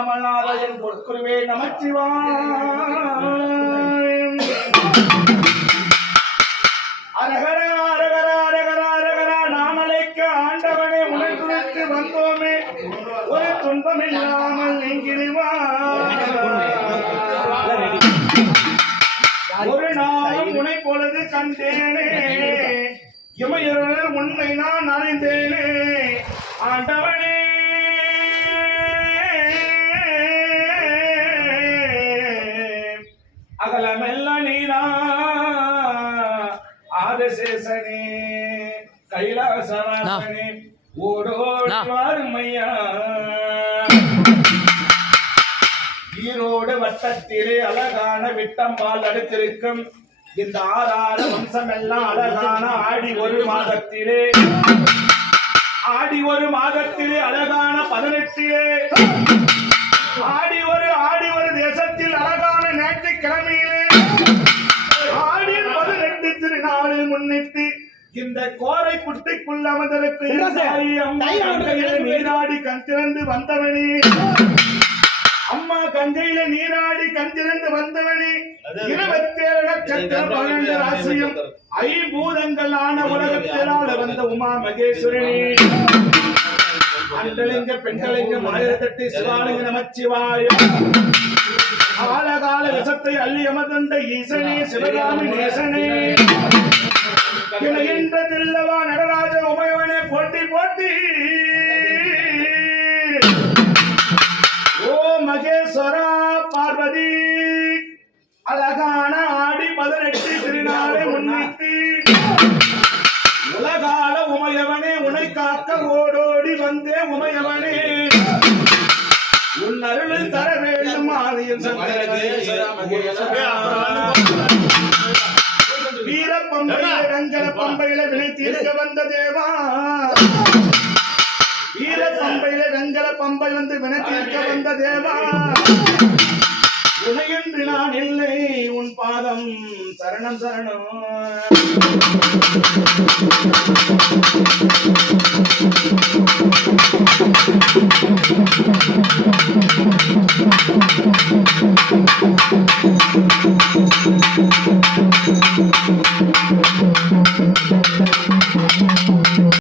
பொன்னமல்லாத பொற்குருவே நமச்சிவான் அரகர அரகர அரகர அரகர நாமலைக்க ஆண்டவனே உனை குறித்து வந்தோமே. ஒரு துன்பம் இல்லாமல் நீங்கிடுவா ஒரு நாளும் உனை பொழுது கண்டேனே. இமையருள் உண்மை நான் அறிந்தேனே. ஆண்டவனே ஓடோடி வாருமையா. ஈரோடு வட்டத்திலே அழகான விட்டம்பால் அடுத்திருக்கும் இந்த ஆறாறு வம்சம் எல்லாம் அழகான ஆடி ஒரு மாதத்திலே. ஆடி ஒரு மாதத்திலே அழகான பதினெட்டிலே. ஆடி ஒரு இந்த கோரை புட்டிக்குள் அமர்ந்திருக்கு நீராடி கண் திறந்து வந்தவனே. அம்மா கங்கையில நீராடி கண் திறந்து வந்தவனே. இருபத்தேழு நட்சத்திரம் பன்னெண்டு ராசியும் ஐம்பூதங்கள் ஆன உலகத்தில் ஆள வந்த உமா மகேஸ்வரனே. அண்டலிங்க பெண்களிங்க ஆயிரத்தெட்டு சிவாலிங்க நமச்சிவாயம் காலகால விஷத்தை அள்ளி அமர்ந்த ஈசனே சிவகாமி நேசனே. தில்லவா நடராஜ உமையவனே? போட்டி போட்டி. ஓ மகேஸ்வரா பார்வதி அழகான ஆடி பதினெட்டு திருநாளை முன்னிட்டு உலகால உமையவனே உனை காக்க ஓடோடி வந்தே உமையவனே. உன் அருள் தர வேண்டும் ஆதியம் வீர பம்பையில ரங்கல பம்பையில வினை தீர்க்க வந்த தேவா. வீர பம்பையில வெங்கல பம்பை வந்து வினை தீர்க்க வந்த தேவா. உனையன்று நான் இல்லை உன் பாதம் சரணம் சரணம்.